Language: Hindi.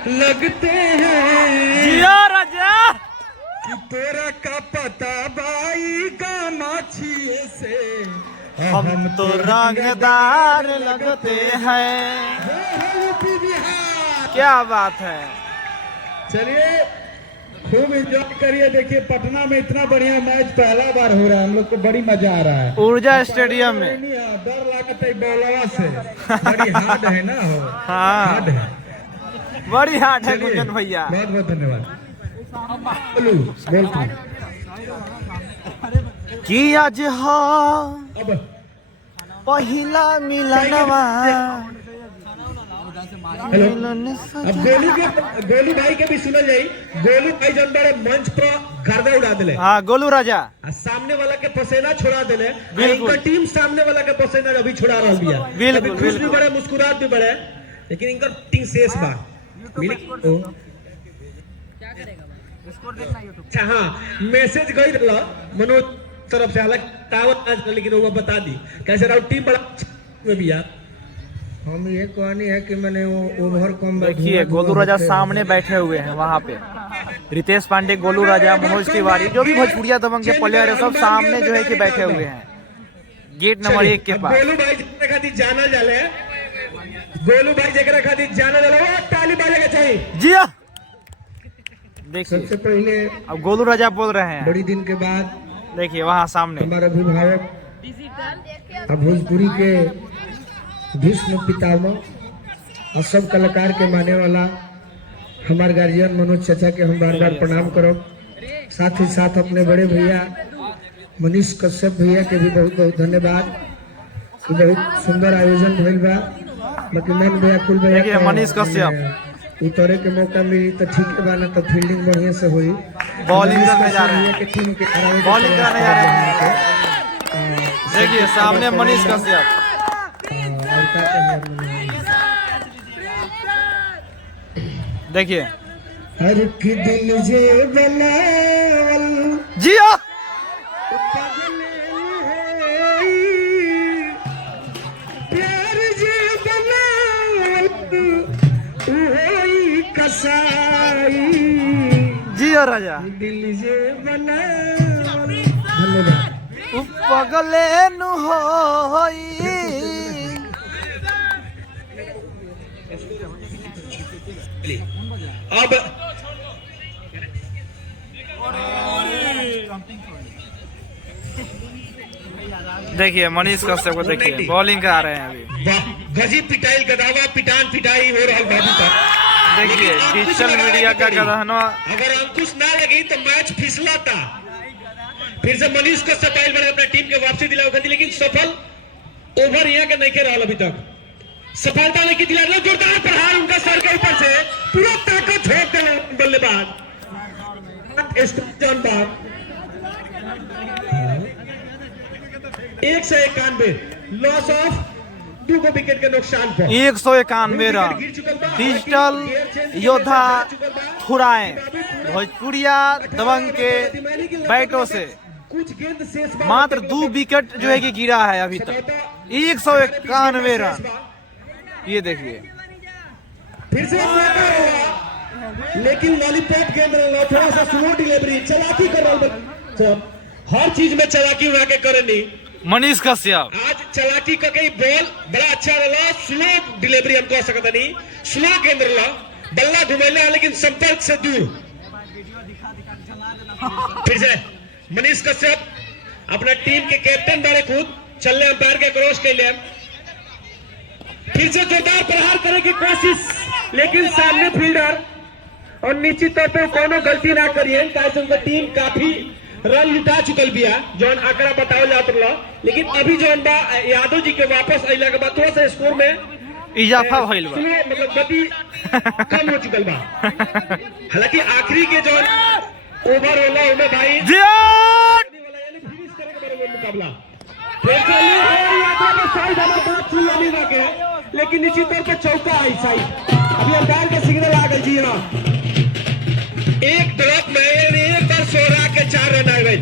लगते हैं जिया राजा कि तोरा का पता बाई का माछिए से हम तो रंगदार लगते हैं। यूपी बिहार। क्या बात है। चलिए खूब एंजॉय करिए। देखिए पटना में इतना बढ़िया मैच पहला बार हो रहा है, हम लोग को बड़ी मजा आ रहा है। ऊर्जा स्टेडियम में डर लागत है बॉलवा से, बड़ी हार्ड है ना हो। हाँ हार्ड है, बड़ी हार्ड है चलिए, गुंजन भैया। बहुत बहुत धन्यवाद। बोलू कि आज हाँ अब पहिला मिलनवा। हेलो, अब गोलू भाई के भी सुनल जाई। गोलू भाई जब बड़े मंच पर गर्दा उड़ा दिले। हाँ गोलू राजा सामने वाला के पसीना छोड़ा दिले। बिल्कुल। इनका टीम सामने वाला के पसीना अभी छोड़ा रहा बिया। बिल्कुल, खुश भी बिल्कुल। बड़े, मुस्कुरात भी बड़े, लेकिन इनका टीम शेष बा। अच्छा हाँ, मैसेज गई रहा मनोज तरफ से, हालांकि टावर, लेकिन वो बता दी कैसे रहा टीम बड़ा में भी यार। हम ये कहानी है कि मैंने वो ओवर कम। देखिए गोलू राजा सामने बैठे हुए हैं वहाँ पे। रितेश पांडे, गोलू राजा, मनोज तिवारी, जो भी भोजपुरिया दबंग के प्लेयर है सब सामने जो है कि बैठे हुए हैं गेट नंबर 1 के पास। गोलू भाई जकरा खातिर जाना जाले, गोलू भाई जकरा खातिर जाना जाले, वो ताली बजाएगा चाहिए। जी हाँ। देखिए सबसे पहले अब गोलू राजा बोल रहे हैं। बड़ी दिन के बाद देखिए वहाँ सामने हमारे अभिभावक भोजपुरी के भीष्म पितामह और सब कलाकार के माने वाला हमारे गार्जियन मनोज चाचा के हम बार बार प्रणाम करो। साथ ही साथ अपने बड़े भैया मनीष कश्यप भैया के भी बहुत बहुत धन्यवाद। बहुत सुंदर आयोजन भइल बा। बाकी मन व्याकुल देखिए मनीष कश्यप उतरे के मौका मिली तो ठीक है, ना तो फील्डिंग बढ़िया से हुई। बॉलिंग करने जा रहे हैं, टीम के बॉलिंग करने जा रहे हैं। देखिए सामने मनीष कश्यप। देखिए हर की दिल जे बनावल जिया प्यार जे बनावल वही कसाई जिया राजा दिल जे बनावल। धन्यवाद। पगले नु होई। अब देखिए मनीष कश्यप को देखिए बॉलिंग करा रहे हैं अभी। गजी पिटाई गदावा पिटान पिटाई हो रहा बाबू का। देखिए डिजिटल मीडिया का गदहनवा। अगर अंकुश ना लगी तो मैच फिसला था। फिर से मनीष कश्यप आइल बड़े अपना टीम के वापसी दिलाओ खाती, लेकिन सफल ओवर यहाँ के नहीं रहा अभी तक। सफलता नहीं की दिला। जोरदार प्रहार उनका सर के ऊपर से पूरा ताकत झोंक दिला बल्लेबाज। 191 लॉस ऑफ 2 विकेट के नुकसान पर 191 रन। डिजिटल योद्धा खुराए भोजपुरिया दबंग के बैटों से कुछ गेंद शेष मात्र 2 विकेट जो है कि गिरा है अभी तक। 191 रन। ये देखिए फिर से मौका हुआ, लेकिन लॉलीपॉप गेंद थोड़ा सा स्लो डिलीवरी चलाकी कर रहा। हर चीज में चलाकी हुआ के करनी। मनीष कश्यप आज चलाकी का कई बॉल बड़ा अच्छा रहा। स्लो डिलीवरी हम कह सकता नहीं, स्लो गेंद रहा, बल्ला घुमेला लेकिन संपर्क से दूर। फिर से मनीष कश्यप अपना टीम के कैप्टन बारे खुद चलने अंपायर के क्रॉस के लिए फिर से जोरदार प्रहार करने की कोशिश, लेकिन सामने फील्डर और निश्चित तौर पर कोनो गलती ना करिए। उनका टीम काफी रन लुटा चुकल बिया जौन आंकड़ा बताओ जात रहा, लेकिन अभी जौन बा यादव जी के वापस अइला के बाद थोड़ा सा स्कोर में इजाफा भइल बा, मतलब गति कम हो चुकल बा। हालांकि आखिरी के जौन ओवर होला उमे भाई फिनिश करे के बराबर मुकाबला लेकिन निश्चित तौर पर चौका है साइड। अभी अंपायर का सिग्नल आ गई। जी हाँ, एक ड्रॉप में एक बार 16 के 4 रन आ गए।